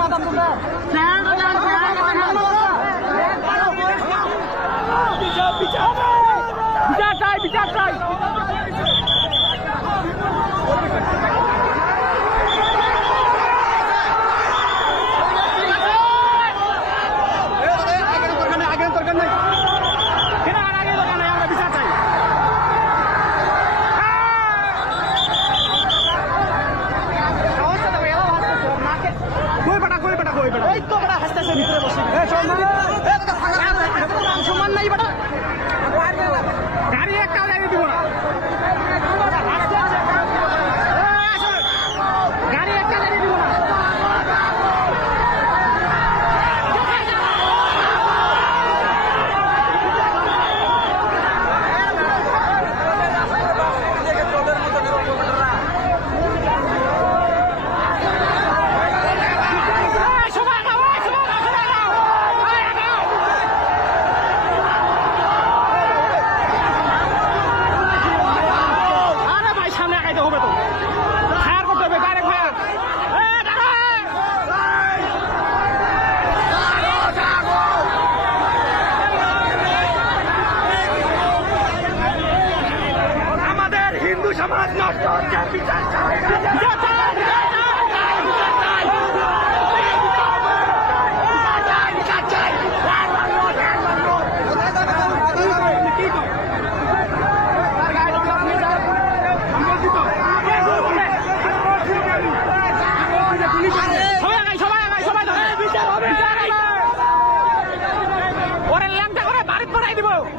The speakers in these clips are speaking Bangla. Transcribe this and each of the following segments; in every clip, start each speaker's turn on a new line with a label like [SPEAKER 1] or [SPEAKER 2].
[SPEAKER 1] মাথা তোমরা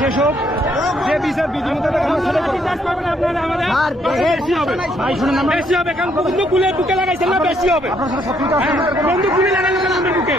[SPEAKER 1] শেষ হোক। যে বিচার বিধি মোতাবেক বেশি হবে।
[SPEAKER 2] কারণ বন্ধু গুলে বুকে লাগাইছেন না বেশি হবে। হ্যাঁ, বুকে।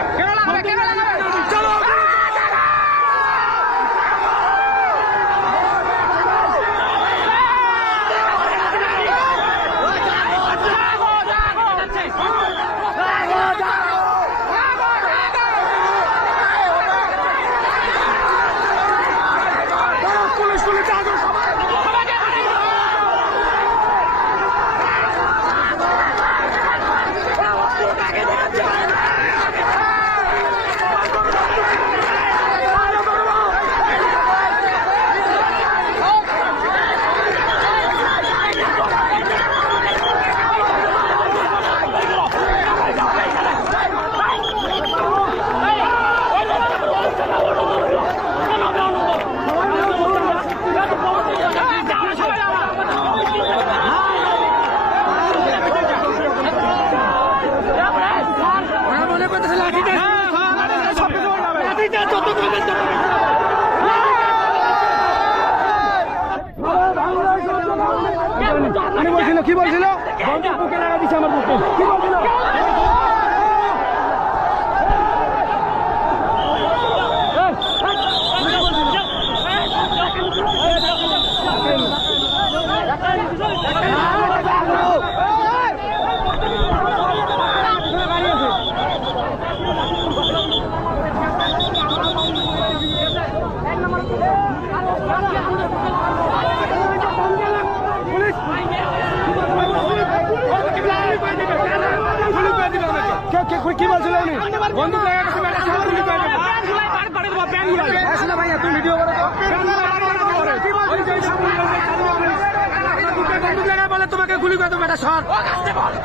[SPEAKER 2] তোমাকে গুলি করে দেবো বেটা সর।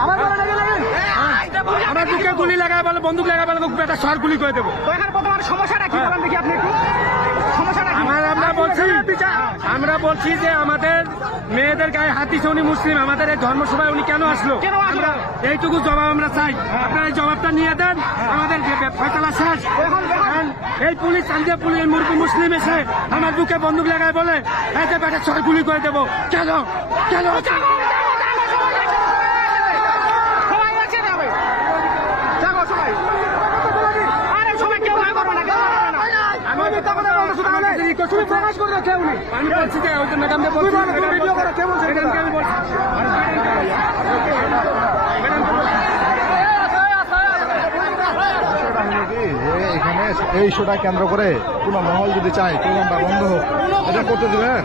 [SPEAKER 2] আমার বলে নাকি লাগেন? আমার বুকে গুলি লাগায় বলে বন্দুক লাগায় বলে বেটা সর গুলি করে দেবো।
[SPEAKER 1] তো এখানে বর্তমান সমস্যাটা কি বলেন দেখি আপনি একটু।
[SPEAKER 2] আমার বলছি আমরা বলছি যে আমাদের মেয়েদের গায়ে হাত দিচ্ছে উনি মুসলিম আমাদের এই ধর্মসভায় উনি কেন আসলো? এইটুকু জবাব আমরা চাই। আপনারা এই জবাবটা নিয়ে দেন আমাদের শেষ। এই পুলিশ চান্দিয়া পুলিশ মুরগি মুসলিম এসে আমার বুকে বন্দুক লাগায় বলে এই যে বেটা ছয় গুলি করে দেবো। কেন? কেন? তুমি প্রকাশ করে কেউ নেই আমি বলছি যে ওই ম্যাডামকে বলছি ভিডিও করো কে বলছে ম্যাডামকে আমি বলছি
[SPEAKER 3] বিষয়টা হলো কি যে এখানে এই শোটা কেন্দ্র করে কোনো মহল যদি চায় কোন বন্ধ হোক এটা করতে দেবেন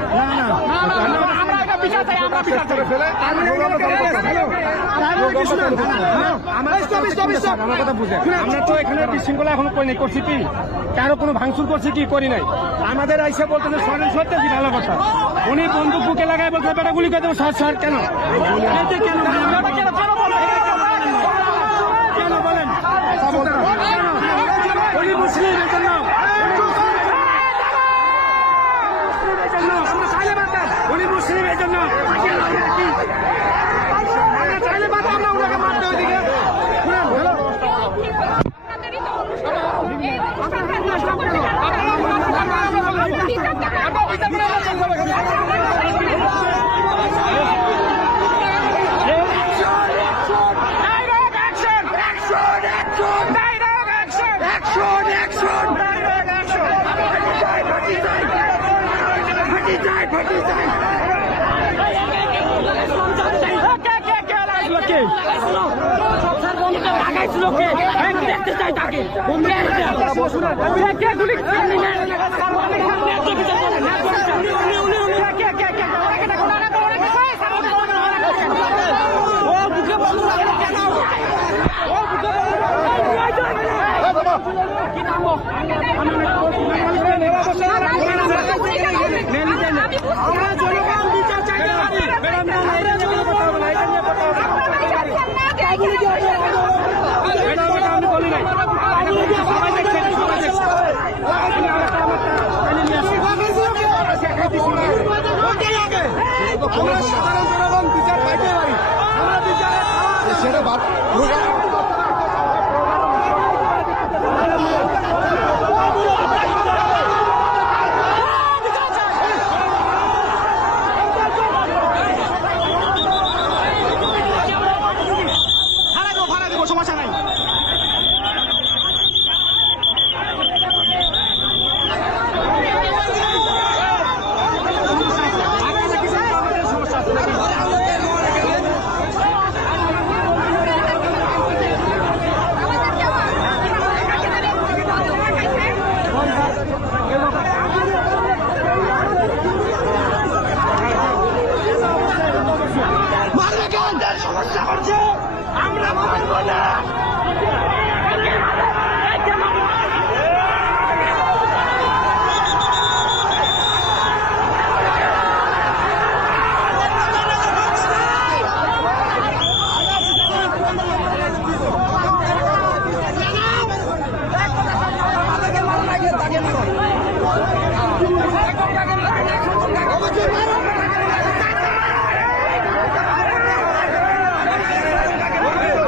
[SPEAKER 1] বিচার চাই আমরা বিচার চাই
[SPEAKER 2] তো এখানে বিশৃঙ্খলা এখনও করিনি করছি কি? কারও কোনো ভাঙচুর করছি কি? করি নাই। আমাদের আইসা বলতেছে সরেন সত্যি ভালো কথা? উনি বন্দুক বুকে লাগায় বলছে বেটা গুলি করে দেবো সর সর। কেন? কেন বলেন? উনি মুসলিম এই জন্য উনি মুসলিম এই জন্য চাইলে বাদ আমরা ওনাকে মারতে
[SPEAKER 1] কে কে
[SPEAKER 2] লাগাইছিল কে দেখতে চাই তাকে
[SPEAKER 1] কে গুলি কে কে কে ওনাকে ডাকো ওনাকে ডাকো ওনাকে ও বুকে বন্ধ করে কেন ও বুকে
[SPEAKER 2] আমরা জনগণ বিচার চাইতে পারি ম্যাডাম না এটা নিয়ে কথা হবে না এটা নিয়ে কথা হবে না। ম্যাডাম এটা আমি বলি নাই এটা বলছি সবাই দেখছে এটা সবাই দেখছে আমি আরেকটা আমারটা এনে নিয়ে আসি। আমরা সাধারণ জনগণ বিচার পাইতে পারি। আমরা বিচারে
[SPEAKER 3] সেটা বাদ
[SPEAKER 1] ভাড়া দেবো ভাড়া দেবো সমস্যা নাই
[SPEAKER 2] সমস্যা করছে আমরা মানব না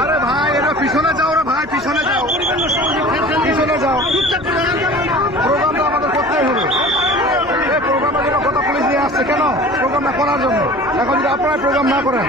[SPEAKER 3] আরে ভাই এটা পিছনে যাও রে ভাই পিছনে যাও পিছনে যাও প্রোগ্রামটা আমাদের করতেই হবে এই প্রোগ্রামের জন্য কথা পুলিশ নিয়ে আসছে কেন প্রোগ্রামটা করার জন্য। এখন যদি আপনারা প্রোগ্রাম না করেন